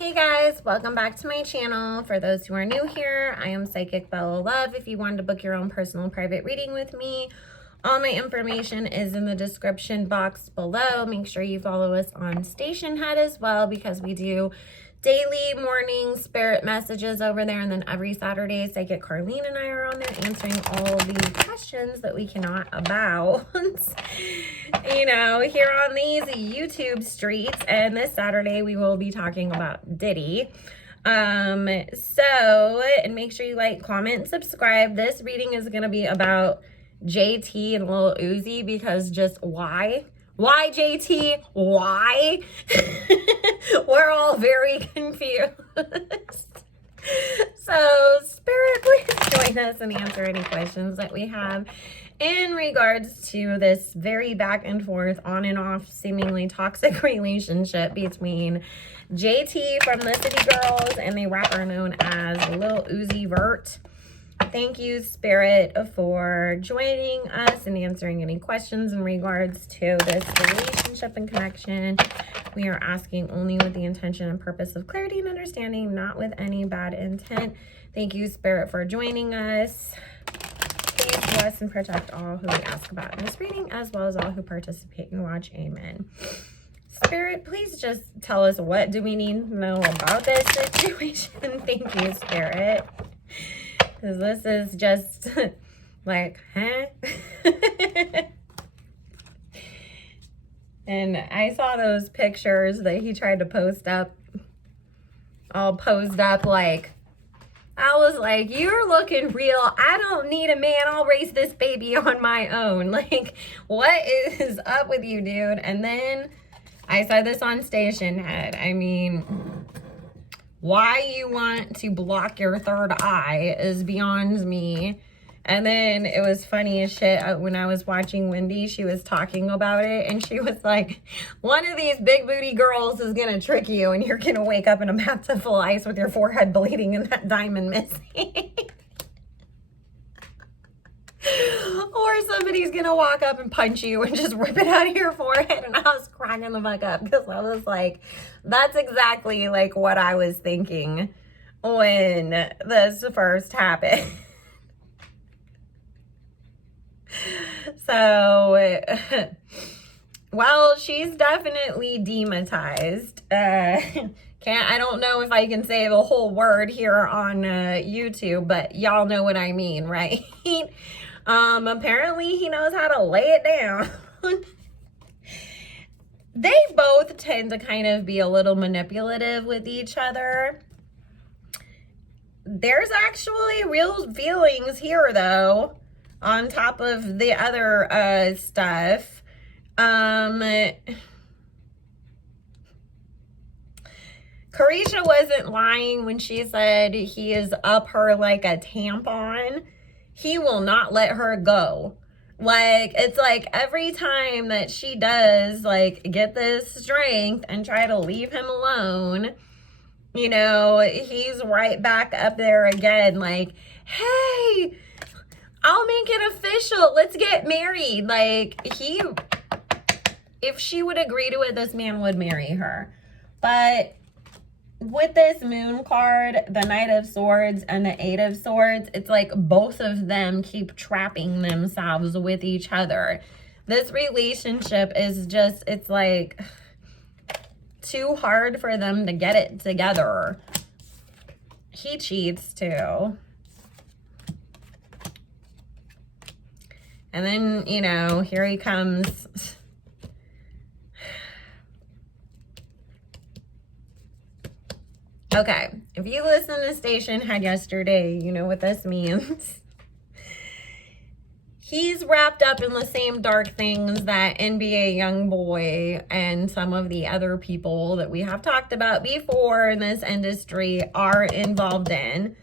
Hey guys, welcome back to my channel. For those who are new here, I am Psychic Bella Love. If you wanted to book your own personal private reading with me, all my information is in the description box below. Make sure you follow us on Station Head as well, because we do daily morning spirit messages over there, and then every Saturday Psychic Carlene and I are on there answering all the questions that we cannot about here on these YouTube streets. And this Saturday we will be talking about Diddy. And make sure you like, comment, subscribe. This reading is going to be about JT and Lil Uzi, because just why JT? Why? We're all very confused. So, Spirit, please join us and answer any questions that we have in regards to this very back and forth, on and off, seemingly toxic relationship between JT from the City Girls and the rapper known as Lil Uzi Vert. Thank you, Spirit, for joining us and answering any questions in regards to this relationship and connection. We are asking only with the intention and purpose of clarity and understanding, not with any bad intent. Thank you, Spirit, for joining us. Please bless and protect all who we ask about in this reading, as well as all who participate and watch. Amen. Spirit, please just tell us, what do we need to know about this situation? Thank you, Spirit. Because this is just like, huh? And I saw those pictures that he tried to post up, all posed up, like, I was like, you're looking real. I don't need a man. I'll raise this baby on my own. Like, what is up with you, dude? And then I saw this on Station Head. I mean, why you want to block your third eye is beyond me. And then it was funny as shit when I was watching Wendy. She was talking about it, and she was like, one of these big booty girls is going to trick you, and you're going to wake up in a bathtub full of ice with your forehead bleeding and that diamond missing. Or somebody's going to walk up and punch you and just rip it out of your forehead. And I was cracking the fuck up, because I was like, that's exactly like what I was thinking when this first happened. So, well, she's definitely demonetized. I don't know if I can say the whole word here on YouTube, but y'all know what I mean, right? Apparently he knows how to lay it down. They both tend to kind of be a little manipulative with each other. There's actually real feelings here, though, on top of the other stuff. Carisha wasn't lying when she said he is up her like a tampon. He will not let her go. Like, it's like every time that she does, like, get this strength and try to leave him alone, he's right back up there again, like, hey, I'll make it official. Let's get married. Like, if she would agree to it, this man would marry her. But with this moon card, the Knight of Swords and the Eight of Swords, it's like both of them keep trapping themselves with each other. This relationship is just, it's like too hard for them to get it together. He cheats too. And then, here he comes. Okay, if you listened to Station Head yesterday, you know what this means. He's wrapped up in the same dark things that NBA Youngboy and some of the other people that we have talked about before in this industry are involved in.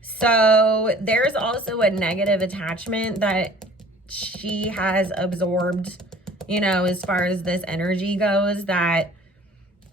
So there's also a negative attachment that she has absorbed, as far as this energy goes, that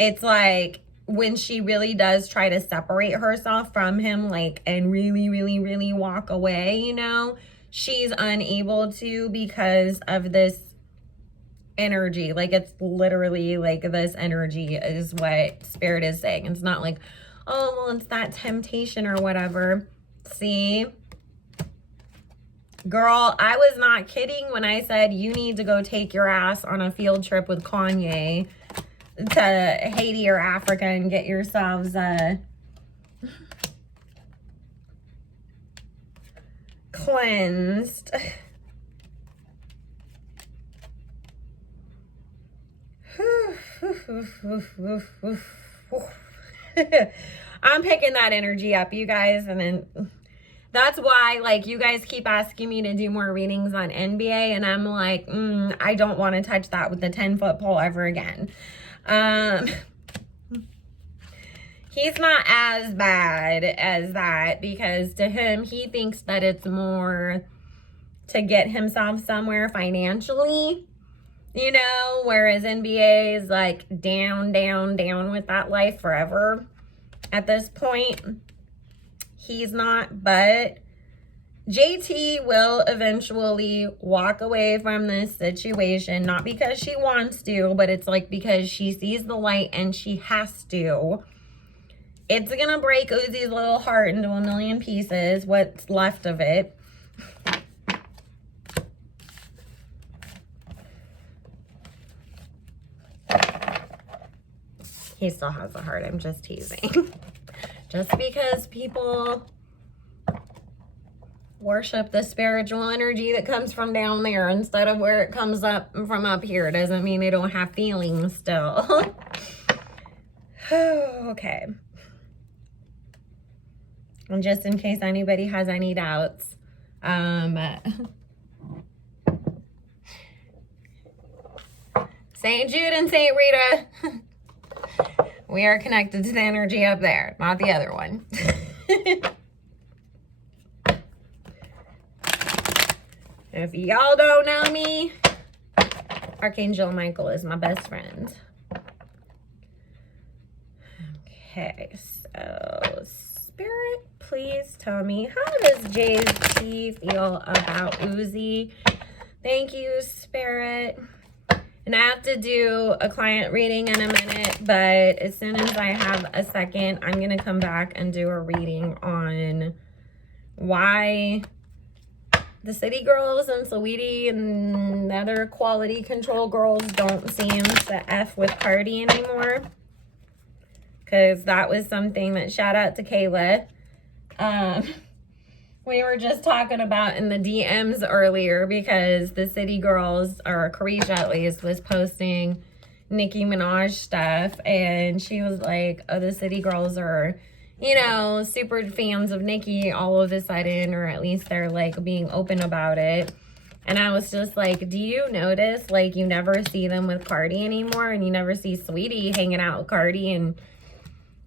it's like, when she really does try to separate herself from him, like, and really, really, really walk away, she's unable to, because of this energy. Like, it's literally like this energy is what Spirit is saying. It's not like, oh, well, it's that temptation or whatever. See? Girl, I was not kidding when I said you need to go take your ass on a field trip with Kanye to Haiti or Africa and get yourselves cleansed. I'm picking that energy up, you guys, and then that's why, like, you guys keep asking me to do more readings on NBA, and I'm like, I don't want to touch that with the 10-foot pole ever again. He's not as bad as that, because to him, he thinks that it's more to get himself somewhere financially, you know, whereas NBA is like down, down, down with that life forever at this point. He's not, but JT will eventually walk away from this situation, not because she wants to, but it's like because she sees the light and she has to. It's gonna break Uzi's little heart into a million pieces, what's left of it. He still has a heart, I'm just teasing. Just because people worship the spiritual energy that comes from down there instead of where it comes up from up here doesn't mean they don't have feelings still. Okay. And just in case anybody has any doubts, St. Jude and St. Rita, we are connected to the energy up there, not the other one. If y'all don't know me, Archangel Michael is my best friend. Okay, so Spirit, please tell me, how does JT feel about Uzi? Thank you, Spirit. And I have to do a client reading in a minute, but as soon as I have a second, I'm going to come back and do a reading on why the city girls and Saweetie and other quality control girls don't seem to F with Cardi anymore. Because that was something that, shout out to Kayla, we were just talking about in the DMs earlier, because the city girls, or Carisha at least, was posting Nicki Minaj stuff, and she was like, oh, the city girls are, you know, super fans of Nicki all of a sudden, or at least they're like being open about it. And I was just like, do you notice, like, you never see them with Cardi anymore, and you never see Saweetie hanging out with Cardi, and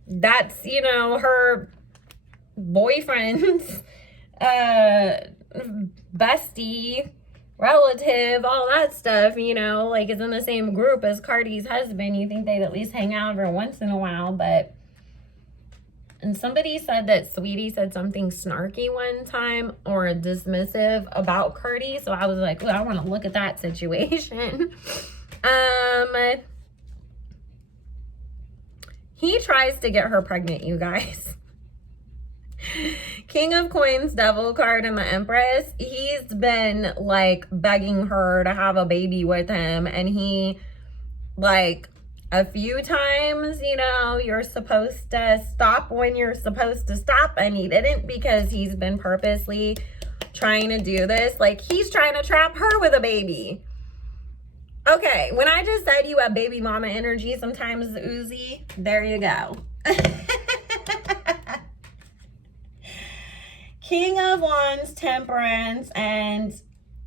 that's, you know, her boyfriend's bestie, relative, all that stuff, you know, like, is in the same group as Cardi's husband. You think they'd at least hang out every once in a while, but... And somebody said that Saweetie said something snarky one time or dismissive about Cardi, so I was like, oh, I want to look at that situation. He tries to get her pregnant, you guys. King of Coins, Devil card, and the Empress. He's been, like, begging her to have a baby with him. And he, like, a few times, you know, you're supposed to stop when you're supposed to stop. And he didn't, because he's been purposely trying to do this. Like, he's trying to trap her with a baby. Okay, when I just said you have baby mama energy sometimes, Uzi, there you go. King of Wands, Temperance, and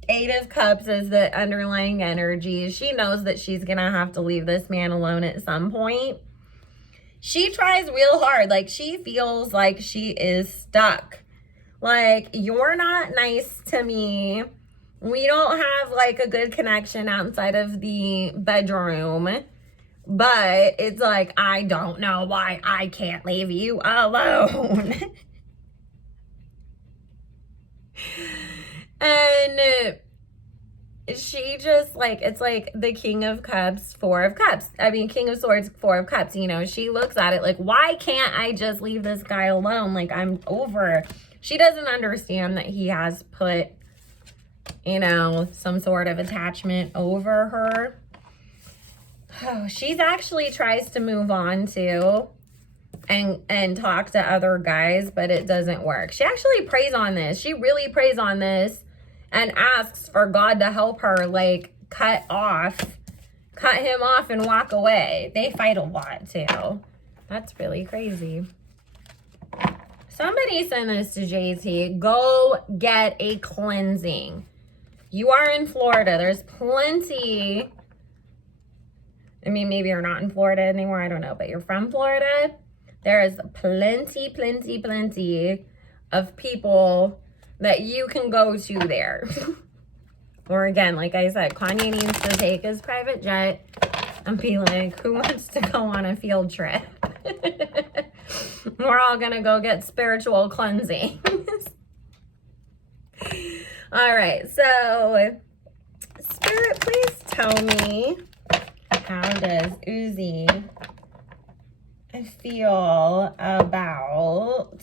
Eight of Cups is the underlying energy. She knows that she's going to have to leave this man alone at some point. She tries real hard. Like, she feels like she is stuck. Like, you're not nice to me. We don't have, like, a good connection outside of the bedroom. But it's like, I don't know why I can't leave you alone. And she just like, it's like the King of Cups, Four of Cups. I mean, King of Swords, Four of Cups. You know, she looks at it like, why can't I just leave this guy alone? Like, I'm over. She doesn't understand that he has put, you know, some sort of attachment over her. Oh, she's actually tries to move on too and talk to other guys, but it doesn't work. She actually prays on this. She really prays on this and asks for God to help her, like, cut him off and walk away. They fight a lot too. That's really crazy. Somebody send this to JT. Go get a cleansing. You are in Florida. There's plenty. I mean, maybe you're not in Florida anymore. I don't know. But you're from Florida. There is plenty, plenty, plenty of people that you can go to there. Or again, like I said, Kanye needs to take his private jet and be like, who wants to go on a field trip? We're all going to go get spiritual cleansing. All right. So, Spirit, please tell me, how does Uzi feel about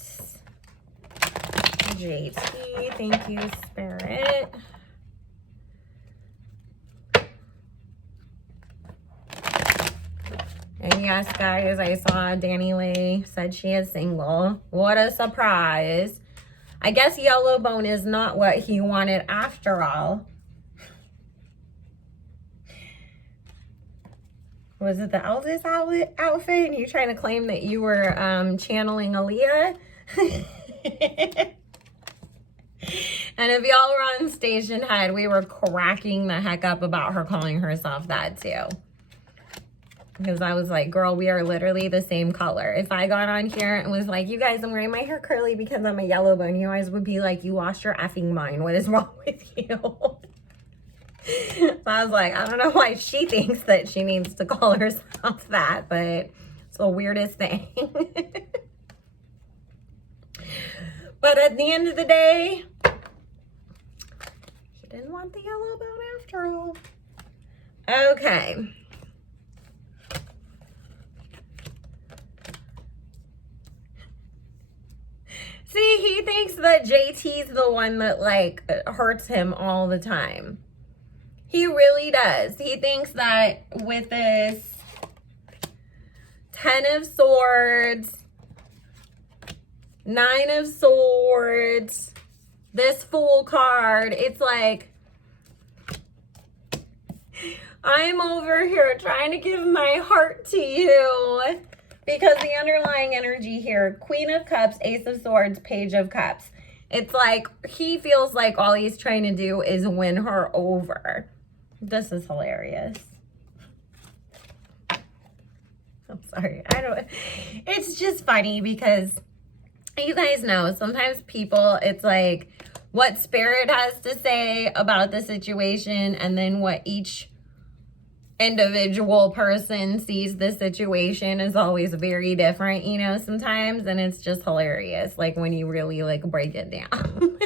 JT? Thank you, Spirit. And yes, guys, I saw Danny Lee said she is single. What a surprise. I guess Yellowbone is not what he wanted after all. Was it the Elvis outfit? And you trying to claim that you were channeling Aaliyah? And if y'all were on Station Head, we were cracking the heck up about her calling herself that too. Because I was like, girl, we are literally the same color. If I got on here and was like, you guys, I'm wearing my hair curly because I'm a Yellowbone, you guys would be like, you lost your effing mind. What is wrong with you? So I was like, I don't know why she thinks that she needs to call herself that, but it's the weirdest thing. But at the end of the day, he didn't want the Yellowbone after all. Okay. See, he thinks that JT's the one that, like, hurts him all the time. He really does. He thinks that with this 10 of Swords, 9 of Swords, this Fool card, it's like, I'm over here trying to give my heart to you. Because the underlying energy here, Queen of Cups, Ace of Swords, Page of Cups. It's like he feels like all he's trying to do is win her over. This is hilarious. I'm sorry. It's just funny because you guys know sometimes people, it's like what Spirit has to say about the situation and then what each individual person sees the situation is always very different, you know, sometimes, and it's just hilarious, like when you really like break it down.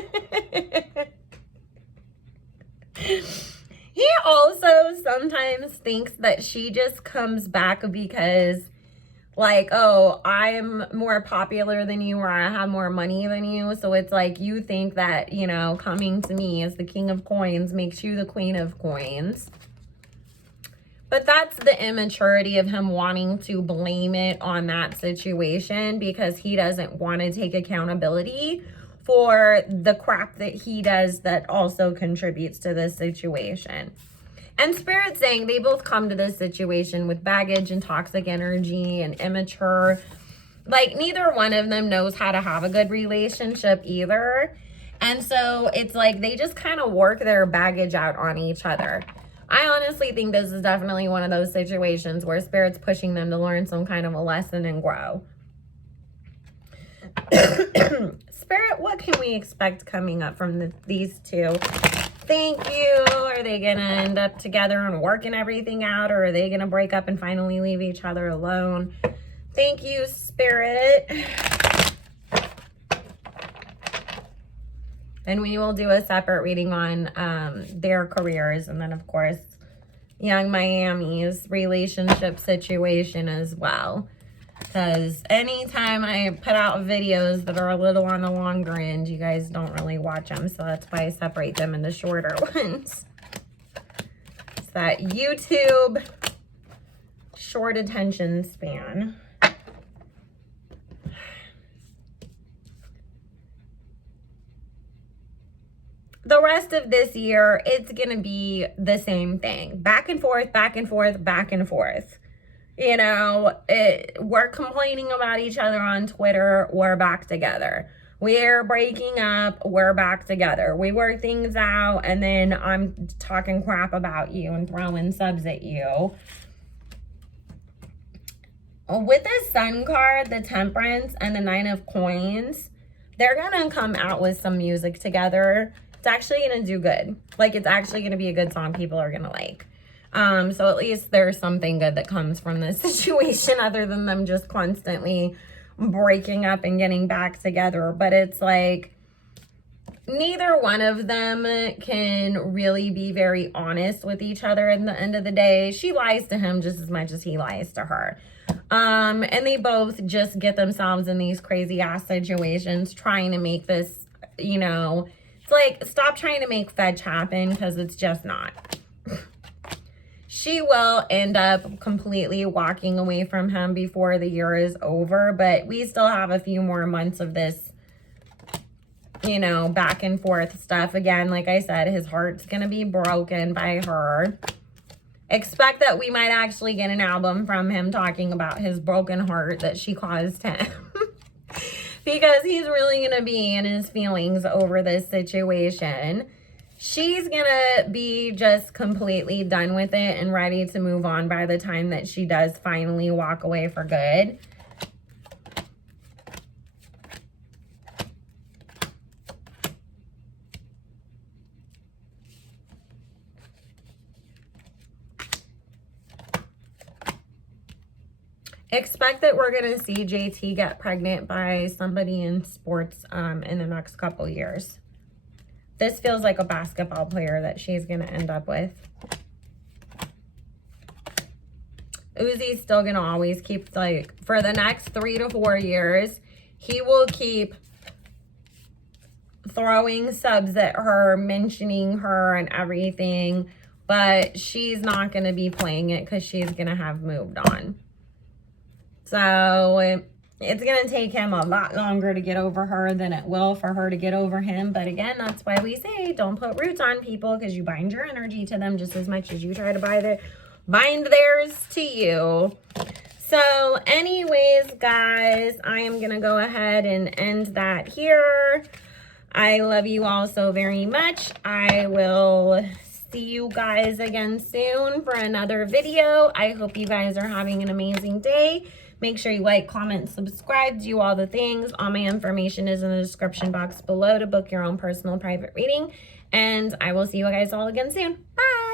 He also sometimes thinks that she just comes back because like, oh, I'm more popular than you or I have more money than you, so it's like you think that, you know, coming to me as the King of Coins makes you the Queen of Coins. But that's the immaturity of him wanting to blame it on that situation because he doesn't want to take accountability for the crap that he does that also contributes to this situation. And Spirit's saying they both come to this situation with baggage and toxic energy and immature. Like, neither one of them knows how to have a good relationship either. And so it's like they just kind of work their baggage out on each other. I honestly think this is definitely one of those situations where Spirit's pushing them to learn some kind of a lesson and grow. Spirit, what can we expect coming up from these two? Thank you. Are they going to end up together and working everything out, or are they going to break up and finally leave each other alone? Thank you, Spirit. And we will do a separate reading on their careers. And then, of course, Young Miami's relationship situation as well. Because anytime I put out videos that are a little on the longer end, you guys don't really watch them. So that's why I separate them into shorter ones. It's that YouTube short attention span. The rest of this year, it's going to be the same thing. Back and forth, back and forth, back and forth. You know, we're complaining about each other on Twitter. We're back together. We're breaking up. We're back together. We work things out, and then I'm talking crap about you and throwing subs at you. With the Sun card, the Temperance, and the Nine of Coins, they're going to come out with some music together. It's actually going to do good. Like, it's actually going to be a good song people are going to like. So at least there's something good that comes from this situation other than them just constantly breaking up and getting back together. But it's like, neither one of them can really be very honest with each other at the end of the day. She lies to him just as much as he lies to her. And they both just get themselves in these crazy ass situations trying to make this, you know, it's like, stop trying to make fetch happen, because it's just not. She will end up completely walking away from him before the year is over, but we still have a few more months of this, you know, back and forth stuff. Again, like I said, his heart's going to be broken by her. Expect that we might actually get an album from him talking about his broken heart that she caused him. Because he's really going to be in his feelings over this situation. She's going to be just completely done with it and ready to move on by the time that she does finally walk away for good. Expect that we're going to see JT get pregnant by somebody in sports in the next couple years. This feels like a basketball player that she's going to end up with. Uzi's still going to always keep, like, for the next 3 to 4 years, he will keep throwing subs at her, mentioning her and everything, but she's not going to be playing it because she's going to have moved on. So it's going to take him a lot longer to get over her than it will for her to get over him. But again, that's why we say don't put roots on people, because you bind your energy to them just as much as you try to bind theirs to you. So anyways, guys, I am going to go ahead and end that here. I love you all so very much. I will see you guys again soon for another video. I hope you guys are having an amazing day. Make sure you like, comment, subscribe, do all the things. All my information is in the description box below to book your own personal private reading. And I will see you guys all again soon. Bye!